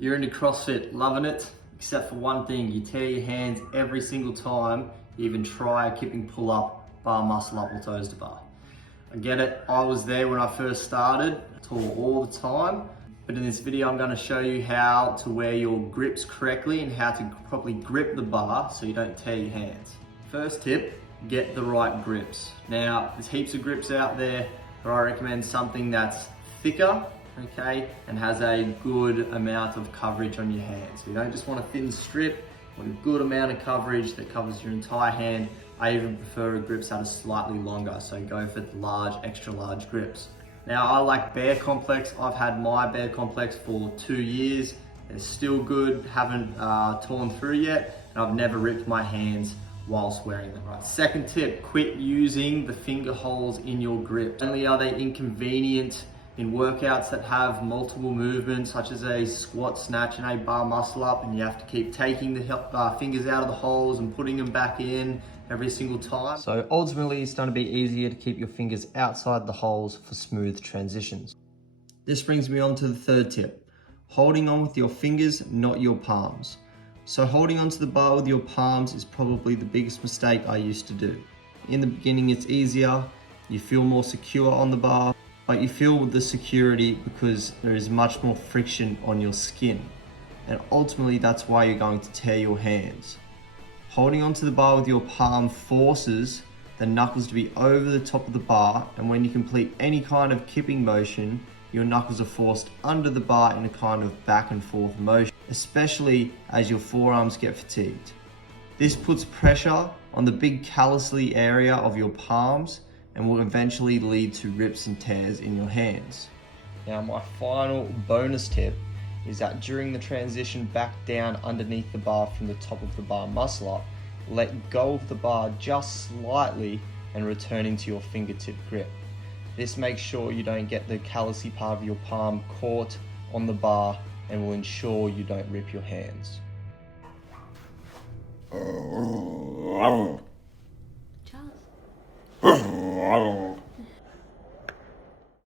You're into CrossFit, loving it, except for one thing, you tear your hands every single time you even try a kipping pull-up, bar muscle up or toes to bar. I get it, I was there when I first started, tore all the time, but in this video I'm going to show you how to wear your grips correctly and how to properly grip the bar so you don't tear your hands. First tip, get the right grips. Now, there's heaps of grips out there, but I recommend something that's thicker, okay, and has a good amount of coverage on your hands. So you don't just want a thin strip, you want a good amount of coverage that covers your entire hand. I even prefer grips that are slightly longer, so go for the large, extra large grips. Now, I like Bear Complex. I've had my Bear Complex for 2 years. They're still good, haven't torn through yet, and I've never ripped my hands whilst wearing them. Right. Second tip, quit using the finger holes in your grip. Not only are they inconvenient in workouts that have multiple movements, such as a squat, snatch, and a bar muscle up, and you have to keep taking the fingers out of the holes and putting them back in every single time. So ultimately, it's going to be easier to keep your fingers outside the holes for smooth transitions. This brings me on to the third tip, holding on with your fingers, not your palms. So holding onto the bar with your palms is probably the biggest mistake I used to do. In the beginning, it's easier, you feel more secure on the bar, but you feel the security because there is much more friction on your skin. And ultimately, that's why you're going to tear your hands. Holding onto the bar with your palm forces the knuckles to be over the top of the bar, and when you complete any kind of kipping motion, your knuckles are forced under the bar in a kind of back and forth motion, especially as your forearms get fatigued. This puts pressure on the big callously area of your palms and will eventually lead to rips and tears in your hands. Now, my final bonus tip is that during the transition back down underneath the bar from the top of the bar muscle up, let go of the bar just slightly and return into your fingertip grip. This makes sure you don't get the callousy part of your palm caught on the bar and will ensure you don't rip your hands.